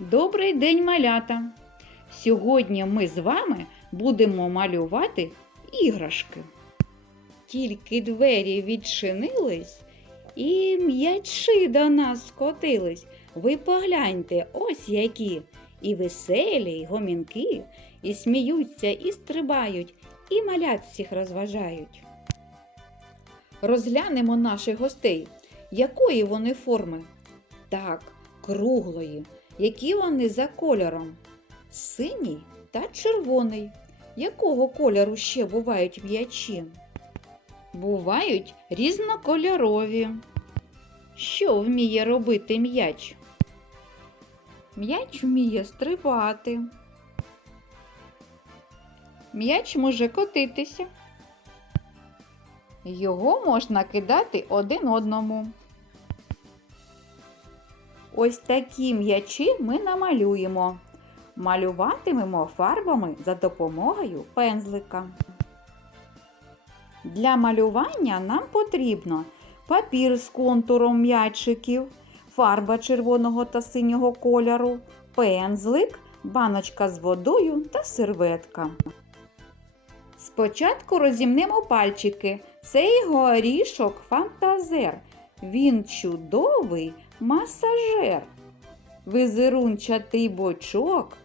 Добрий день, малята! Сьогодні ми з вами будемо малювати іграшки. Тільки двері відчинились, і м'ячі до нас скотились. Ви погляньте, ось які. І веселі, і гомінки, і сміються, і стрибають, і малят всіх розважають. Розглянемо наших гостей. Якої вони форми? Так, круглої. Які вони за кольором? Синій та червоний. Якого кольору ще бувають м'ячі? Бувають різнокольорові. Що вміє робити м'яч? М'яч вміє стрибати. М'яч може котитися. Його можна кидати один одному. Ось такі м'ячі ми намалюємо. Малюватимемо фарбами за допомогою пензлика. Для малювання нам потрібно папір з контуром м'ячиків, фарба червоного та синього кольору, пензлик, баночка з водою та серветка. Спочатку розімнемо пальчики. Цей горішок фантазер. Він чудовий масажер. Визерунчатий бочок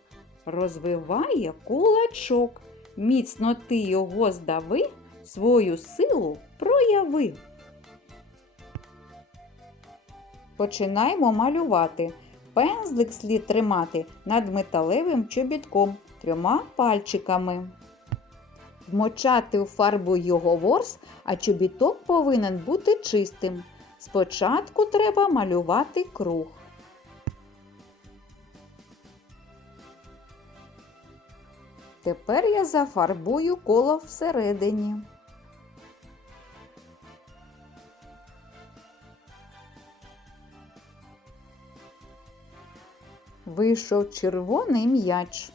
розвиває кулачок. Міцно ти його здави, свою силу прояви. Починаємо малювати. Пензлик слід тримати над металевим чобітком трьома пальчиками. Вмочати у фарбу його ворс, а чобіток повинен бути чистим. Спочатку треба малювати круг. Тепер я зафарбую коло всередині. Вийшов червоний м'яч.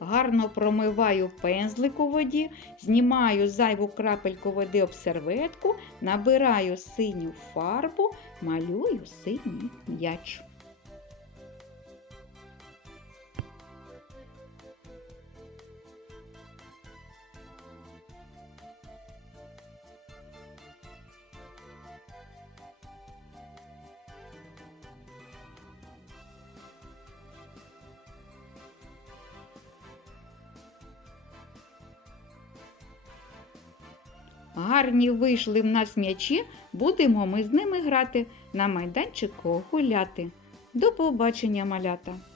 Гарно промиваю пензлик у воді, знімаю зайву крапельку води об серветку, набираю синю фарбу, малюю синій м'яч. Гарні вийшли в нас м'ячі, будемо ми з ними грати, на майданчику гуляти. До побачення, малята!